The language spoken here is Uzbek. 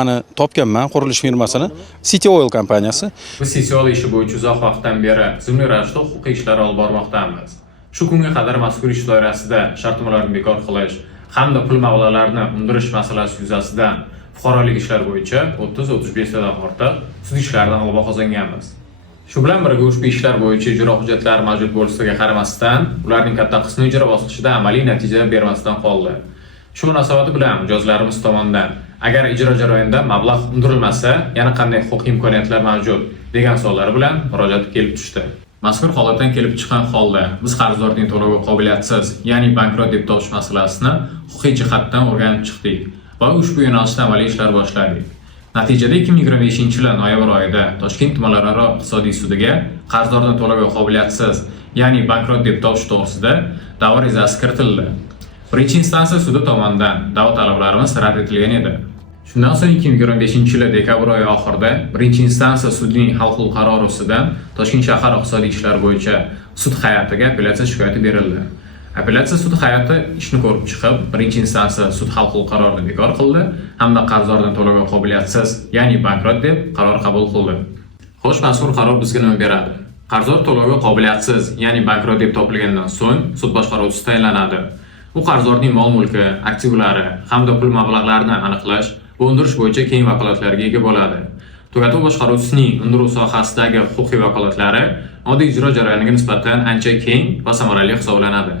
Mani topganman qurilish firmasini, City Oil kompaniyasi. Biz City Oil ishi bo'yicha uzoq vaqtdan beri tizimli ravishda huquqiy ishlar olib bormoqdamiz. Shu kunga qadar mazkur ish doirasida shartnomalarni bekor qilish hamda pul mablag'larini undirish masalasi yuzasidan fuqarolik ishlar bo'yicha 30-35 tadan ortiq sud ishlaridan g'alaba qozonganmiz. Shu bilan birga ushbu ishlar bo'yicha ijro hujjatlari mavjud bo'lishiga qaramasdan, ularning katta qismi ijro bosqichida amaliy natija bermasdan qoldi. Shu munosabat bilan mijozlarimiz tomonidan agar ijro jarayonida mablag' undirilmasa, yana qanday huquqiy imkoniyatlar mavjud degan savollar bilan murojaat kelib tushdi. Mazkur holatdan kelib chiqqan holda biz qarzdorning to'lovga qobiliyatsiz, ya'ni bankrot deb topish masalasini huquqiy jihatdan o'rganib chiqdik va ushbu yo'nalishda amaliy ishlar boshladik. Natijada 2025-yil noyabr oyida Toshkent tumanlararo iqtisodiy sudiga qarzdorning to'lovga qobiliyatsiz, ya'ni bankrot deb topish to'g'risida da'vo arizasi kiritildi. Birinchi instansiya sudi tomonidan da'vo talablarimiz rad etilgan edi. Shundan so'ng 2025-yil dekabr oyi oxirida birinchi instansiya sudining hal qilgan qarori ustidan Toshkent shahar iqtisodiy ishlar bo'yicha sud hay'atiga apellyatsiya shikoyati berildi. Apellyatsiya sud hay'ati ishni ko'rib chiqib, birinchi instansiya sud hal qilgan qarorini bekor qildi hamda qarzdordan to'lovga qobiliyatsiz, ya'ni bankrot deb qaror qabul qildi. Xo'sh, mazkur qaror bizga nima beradi? Qarzdor to'lovga qobiliyatsiz, ya'ni bankrot deb topilgandan so'ng sud boshqaruvchisi tayinlanadi. Bu qarzdorning mol-mulki, aktivlari hamda pul mablag'larini aniqlash va undirish bo'yicha keng vakolatlarga ega bo'ladi. Tugatuv boshqaruvchisining undiruv sohasidagi huquqiy vakolatlari oddiy ijro jarayoniga nisbatan ancha keng va samarali hisoblanadi.